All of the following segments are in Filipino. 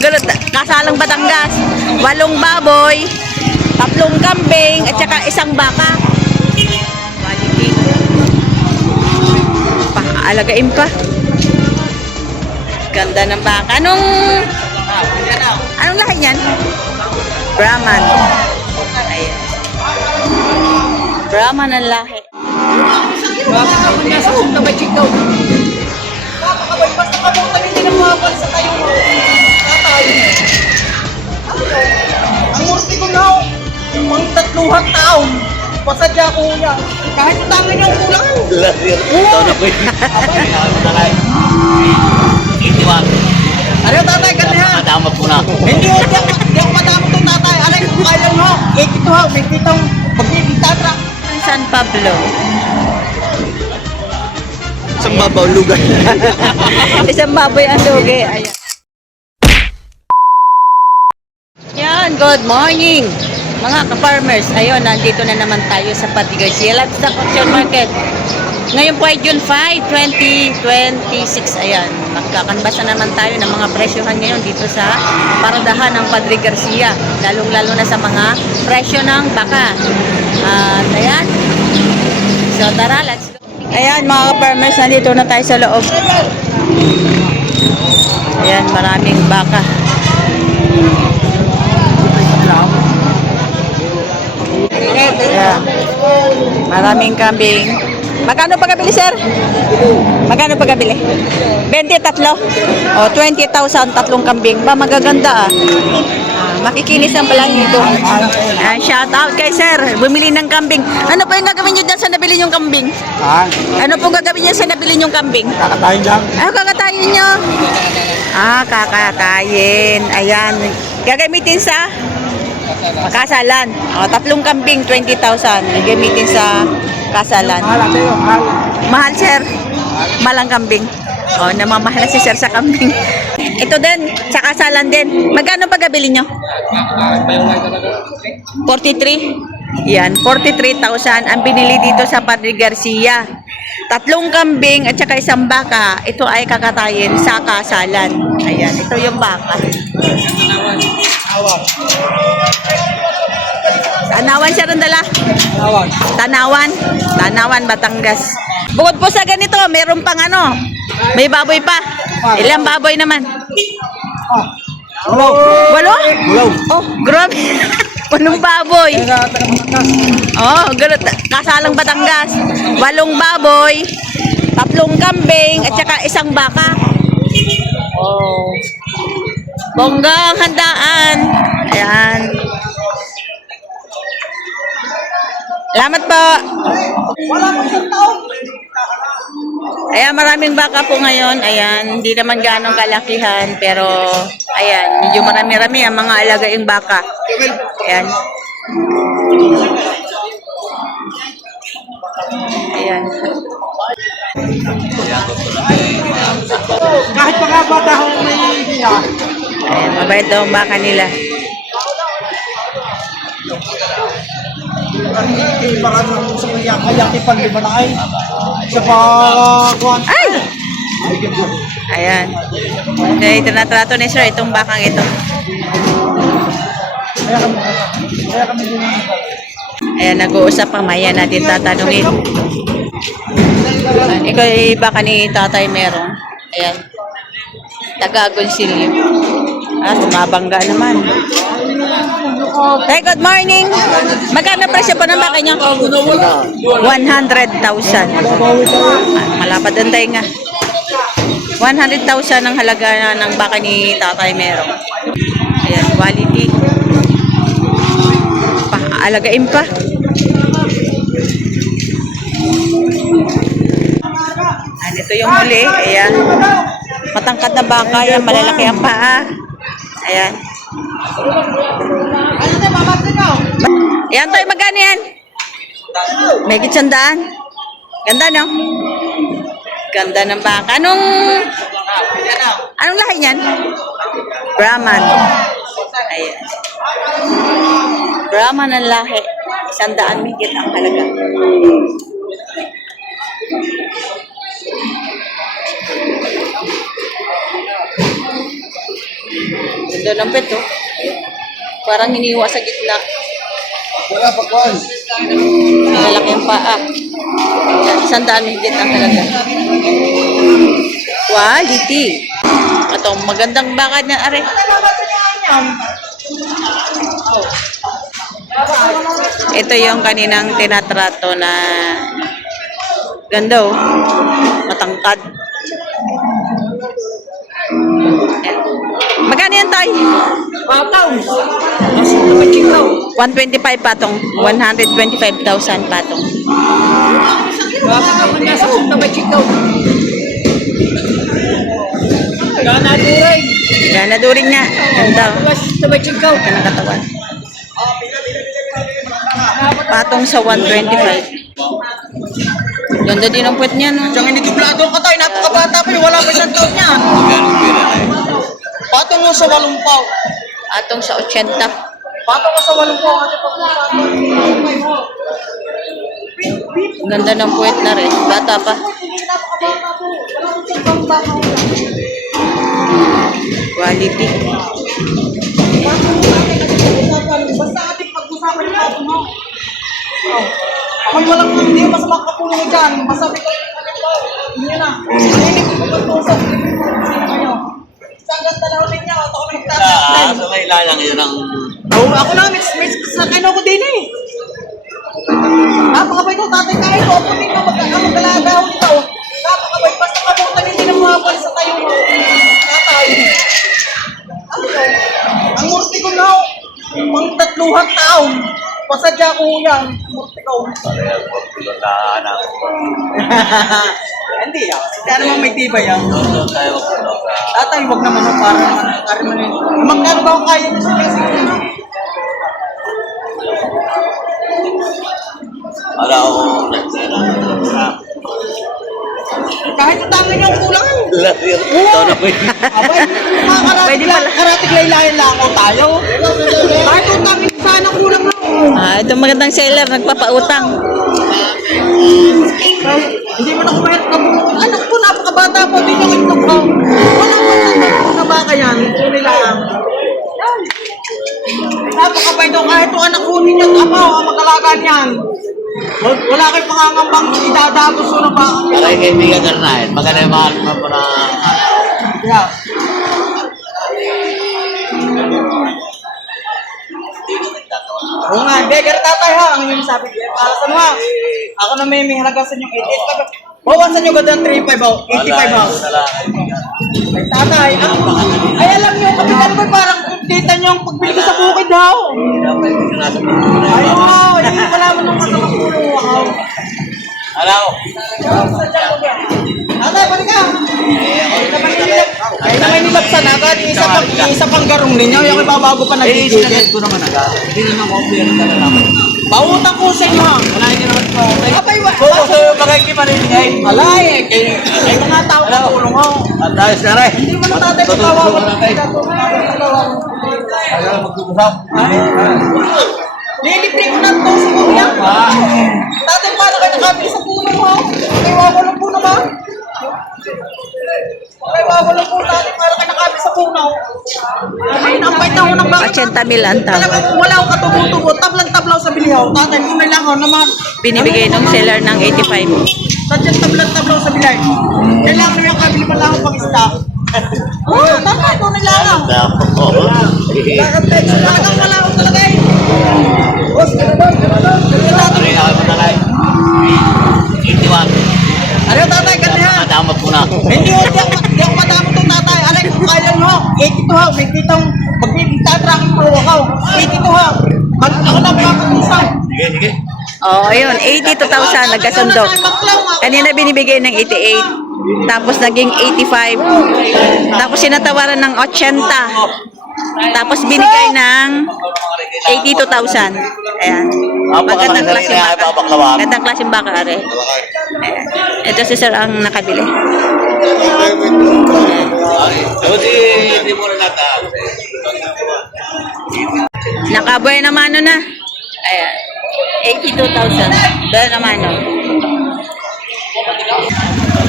ganun. Kasalang Batangas. 8 baboy, 3 kambing, at saka 1 baka. Quality. Paaalagain pa. Ganda ng baka. Anong lahi yan? Brahman. Ayan. Brahman ang lahi. Ang murti ko na ako, pang 3 taon, pasadya ko niya. Kahit tangan niya ang kulang. Ito na po yun. Ano tatay, ganyan? Madama po na. Hindi ako madama itong tatay. Alay, kailan mo? 82 ha, may kitang pagbibitatra. San Pablo. Sa babaw lugar. Isang baboy ang lugi. Ayan. Yan, good morning mga ka-farmers. Ayun, nandito na naman tayo sa Padre Garcia Livestock Auction Market. Ngayon po ay June 5, 2026. Ayan, magkakanbas na naman tayo ng mga presyohan ngayon dito sa paradahan ng Padre Garcia. Lalong-lalo na sa mga presyo ng baka. At ayan. So tara, let's go. Ayan mga ka-farmers, nandito na tayo sa loob. Ayan, maraming baka. Ayan. Maraming kambing. Magkano pagkabili, sir? Magkano pagkabili? 23? O, 20,000 tatlong kambing. Ba, magaganda ah. Makikinis ang balahibo. Shout out kay sir. Bumili ng kambing. Ano pa yung gagawin nyo dyan sa nabili nyong kambing? Ha? Ano pong gagawin nyo sa nabili nyong kambing? Kakatayin lang. Kakatayin nyo. Kakatayin. Ayan. Gagamitin sa kasalan. Tatlong kambing, 20,000. Gagamitin sa kasalan. Mahal ate, mahal. Mahal, sir. Malang kambing. Namamahal na si sir sa kambing. Ito din, sa kasalan din. Magkano pa gabili nyo? 43. Yan, 43,000 ang binili dito sa Padre Garcia. 3 kambing at saka 1 baka. Ito ay kakatayin sa kasalan. Ayan, ito yung baka. Tanawan siya rin dala. Tanawan, Batangas. Bukod po sa ganito, meron pang may baboy pa. Ilang baboy naman? Hello. 8? Oh, grabe. 8 baboy. Ganun. Kasalang Batangas. 8 baboy, 3 kambing, at saka 1 baka. Bonggang handaan. Ayan. Salamat po. Ayan, maraming baka po ngayon. Ayan, hindi naman ganong kalakihan. Pero, ayan, medyo marami-rami ang mga alagaing baka. Ayan. Ayan. Kahit mga bata ako may hiya. Ayan, mabait daw ang baka nila. Para sa kaya ipag di ba na ay sa pagkuhan. Ay! Ayan. Ito na trato ni sir, itong bakang ito. Kaya kami din. Ayan, nag-uusap pa. Maya natin tatanungin. Ikaw ay baka ni tatay meron. Ayan. Taga-Agoncillo. Tumabangga naman. Tay, good morning. Magkano presyo pa ng baka niya? 100,000. Malapad ang tayo nga. 100,000 ang halaga ng baka ni tatay meron. Ayan, quality. Alagain pa. Ito yung huli. Ayan. Matangkad na baka. Ayan, malalaki ang paa. Ayan. Ayan, tayo magkano yan? May kitsandaan. Ganda, no? Ganda ng baka. Anong lahi yan? Brahman. Ayan. Brahman ang lahi. 100 higit ang halaga. Ganda ng pet, oh. Parang hiniwa sa gitna. Wala pa kwan. Lalaki ang paa. Yan, 100 higit ang talaga. Quality. Ito, magandang baka na, are. Ito yung kaninang tinatrato na ganda, oh. Matangkad. Ayan. Magkano yan, Tay? Patong. Mas tumachik daw. 125 patong. 125,000 patong. Nasa kong tumachik daw. Gana duray. Yan, naduring nga. Ganda, oh. Mas tumachik daw. Ganda ng katawan. Patong sa 125. Ganda din ang puwet niya, no? Diyan hindi dublado ka tayo. Napakabata pa yun. Wala pa isang taon niyan. Patong mo sa 8 paw. Atong sa 80. Patong mo sa 8 paw. Ate pa Ang ganda ng puwet na rin. Bata pa. Quality. Basta ating pag-usapan yung patong mo. Ako'y walang hindi masama kapulong dyan. Masabi ko hindi na. Hindi ko pag-usap. Sa ganda na ulit niya. Ako na magtatas. Sa may lalang yun ang... Oo, ako lang. May sakay ko din eh. Napakabay ko. Tatay kahit ko. Ako din na magkalaga ako dito. Napakabay. Basta kabutan hindi na makapalis sa tayo mo. Tatay. Ang murti ko na. Pang 3 taon. Pasadya ko yan. Murti ko. Hindi yan. Kaya naman may tiba yan. Tatay, wag naman mo para naman yun. Magkano ba ang kaya mo sa kasi? Ala ko. Kahit utangan yung kulang. Ito na po yun. Abay, mga Pwede pala. karatig laylayan lang ako tayo. Kahit utangan sana kulang lang. Ito magandang seller. Nagpapautang. Hindi mo na kumahat ka po. Anak ko, napakabata po. Hindi nyo itlog ko. Wala mo na baka yan. Tuloy lang. Napakabay daw kahit yung anak ko ninyo at ama ang mag-alagaan yan. Wala kayong pangangambang idadagos ko na baka. Kaya kaibigan ka na eh. Maganda yung mahal mo na... Yeah. Oo nga, beggar tatay ha, ang yung sabi ko. Para sa mga, ako na may halaga sa inyong 88. Bawasan nyo ganda 35 ha, 85 ha. Ay tatay, ay alam nyo, kapitan ko parang kita nyo ang pagbili ko sa bukid ha. Ay oo, yung wala mo nung kasama kulo ha. Ala ko. Tatay, balik ka. Ay naman nilapsan agad, isa pang garong ninyo, yung ibabago pa nagigigit. ko naman agad. Hindi naman ko clear ka na naman. Pautang ko sa inyo ha. Wala hindi naman ko. Abay, Oo, so bagay ki maninigay. alay, ay mga tao ka tulong ho. At ayos na rin. Hindi mo na tatay pagkawawan. Ayaw mag-usap. Lilibre ko na ito sa kuya. Tatay, paano kayo nakabili sa puno mo? May wawalang po na ba? May wawalang po tatay, paano kayo nakabili sa puno? Ay, nampay na ho ng bakit. 80 mil ang tawad. Talagang wala akong katubo-tubo. Tablang-tablaw sa bilihaw. Tatay, kung may langaw na mga... Binibigay ng seller ng 85. Tadyang tablang-tablaw sa bilay. Kailangan nyo yung kabili pa lang akong pang-isda. Oo, tatay, kung may langaw. Talagang wala akong talaga eh. Boss, ganun. Ano yung ako na lang? 81. Ano tatay, ganyan? Madamot ko na. Hindi ako madamo itong tatay. Alay, kung kaya nyo, 82 ha. May kitang magtatracking po ako. 82 ha. Ako na makakatusan. Sige, sige. Oh, ayun, 82,000 nagkasundo. Kanina binibigay ng 88. Tapos naging 85. Tapos sinatawaran ng 80. Tapos binigay ng 82,000. Ayan. Magandang klaseng baka. Magandang klaseng baka, are. Ayan. Ito si sir ang nakabili. Jadi, hindi mo na natin. Nakabuhay naman na. Ayan. 82,000. Buhay naman no.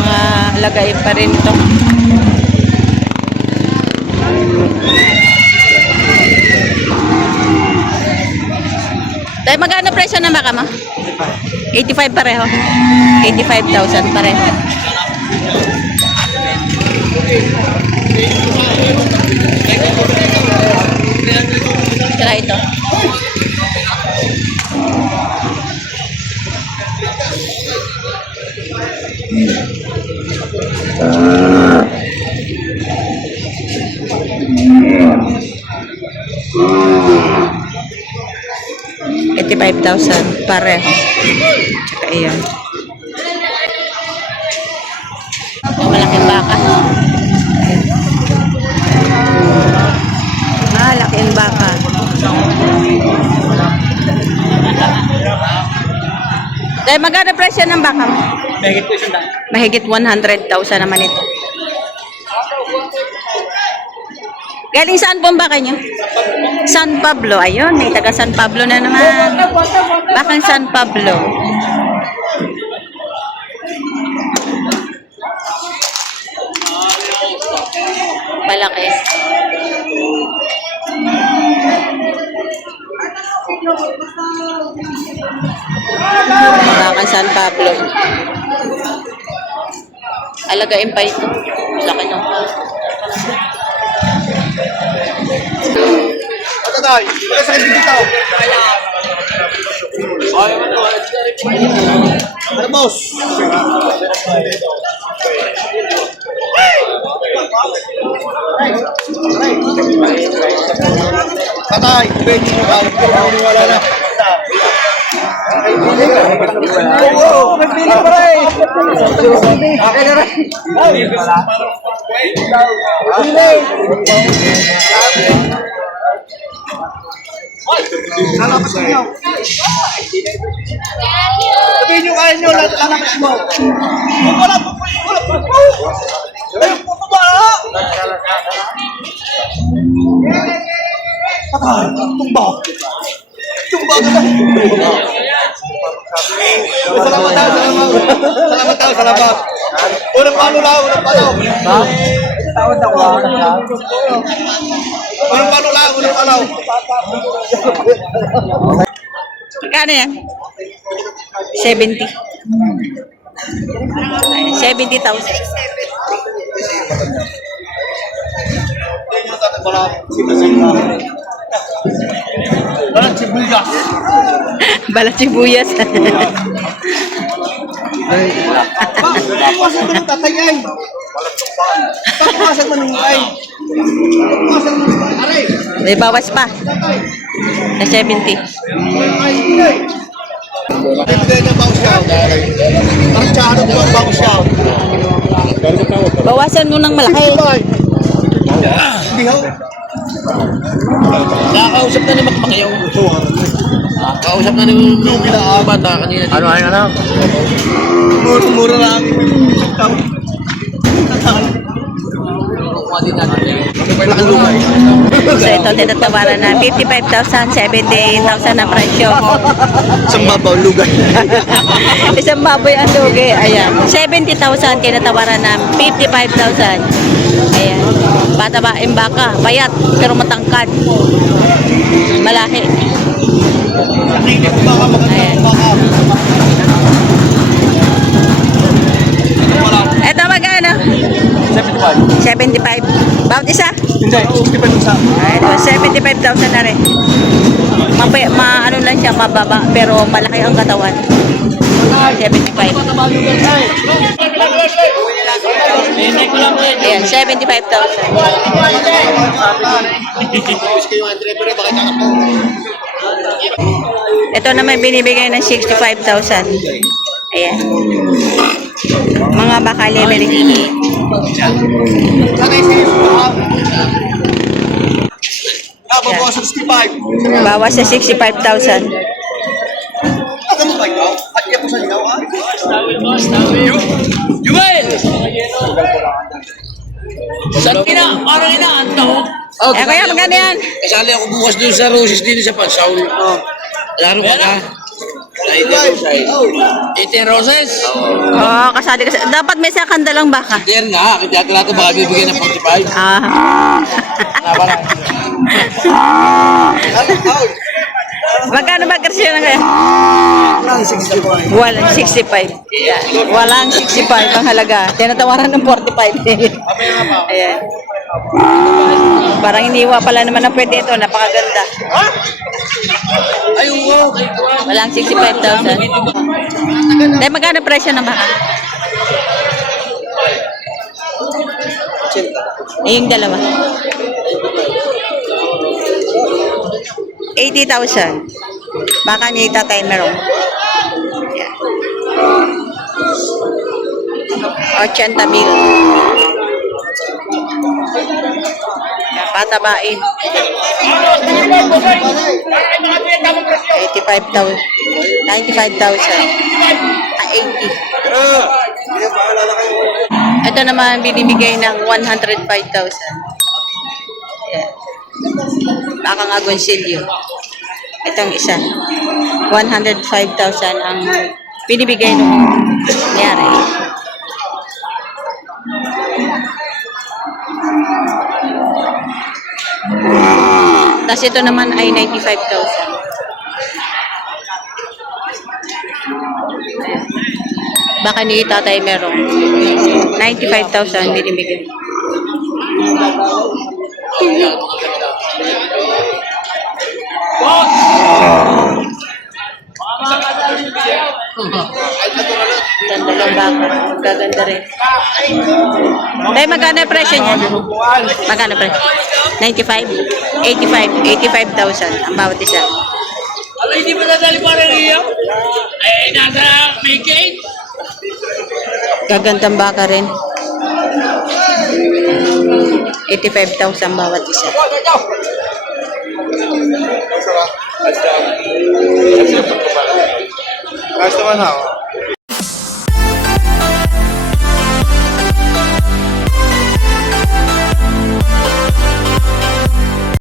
Mga lagay pa rin ito. Dahil magkano presyo ng baka mo? 85 pareho. 85,000 pareho. Tsaka ito. $85,000 pareho. Ayan. Malaking baka. Laking baka. Dahil magkano presyo ng baka mo? Mahigit po siya. Mahigit 100,000 naman ito. Galing saan po ang baka nyo? San Pablo. Ayun, may taga San Pablo na naman. Bakang San Pablo. Malaki. Bakang San Pablo. Alagain pa ito. Laki nung. Tatay, wala sa kanya dito. Ano, boss? Tatay, pwede mo ba? Wala na. Oo, may pili pa rin. Okay na rin. Salamat sa inyo. Sabihin nyo kaya nyo, salamat mo. Wala po. Ayun po ba? Patay, tumba. Tumba ka na. Salamat. Unang palo lang. Unang palo lang. Magkano yan? 70. 70,000. Walang sibuyas. Balat sibuyas. Papawasan mo ng tatayay. Papawasan mo ng ay. Papawasan mo ng aray. May bawas pa. Sa 70. Bibigay ng bawas yaw. Ang tsara mo ang bawas yaw. Bawasan mo ng malaki. Hindi ho. Nakakausap na ni Makmakyaw. Kausap na ni bata kanina. Ano? Mura lang. So ito, tinatawaran na 55,000, 78,000 na presyo. Isang babaw lugay. Isang baboy ang lugi. Ayan. 70,000, tinatawaran na 55,000. Ayan. Bata-baing baka. Bayat, pero matangkad. Malahi. Nakinig ko baka Ayan. baka. Ito magkano? 75. 75. Bawat isa? Hindi, 65 sa. Ito, 75,000 na rin. Ano lang siya, mababa, pero malaki ang katawan. 75. Ayan, 75,000. Ito naman binibigay ng 65,000. Ayan. Mga baka lemery. Sanay sa iyo. Babawas sa 65. Bawas sa 65,000. Ano mo ba ito? At kaya po sa inyo, ha? Juel! Saan parang inaanta ko? Eh, kaya magkano yan? Kasali ako bukas doon sa Roses din sa Pansaul. Laro ka na. Ite Roses? Oo, kasali kasi. Dapat may sakanda lang baka. There nga, kaya natin baka bibigyan ng 45. Ah. Tama lang. Magkano Magkano ba presyo na kayo? Walang 65. Yan. Walang 65 ang halaga. Tinatawaran ng 45. Ayan. Parang iniwa pala naman ang pwede ito. Napakaganda. Walang 65,000. Dahil magkano presyo ng baka? Yung dalawa. 80,000. Baka ni Tatay Merong. Yan. 80,000. Yan, patabain. 85,000. 95,000. 80. Ito naman binibigay ng 105,000. Yan. Bakang agonsilyo. Itong isa. 105,000 ang binibigay nung nangyari. Tapos ito naman ay 95,000. Baka ni Tatay Merong 95,000 binibigay. Ganda lang baka. Gaganda rin. Dahil magkano yung presyo niya? Magkano presyo? 95? 85,000 ang bawat isa. Ano, hindi ba nadali pa rin iyo? Eh, nasa may gate. Gagandang baka rin. 85,000 bawat isa. Ayos naman ako.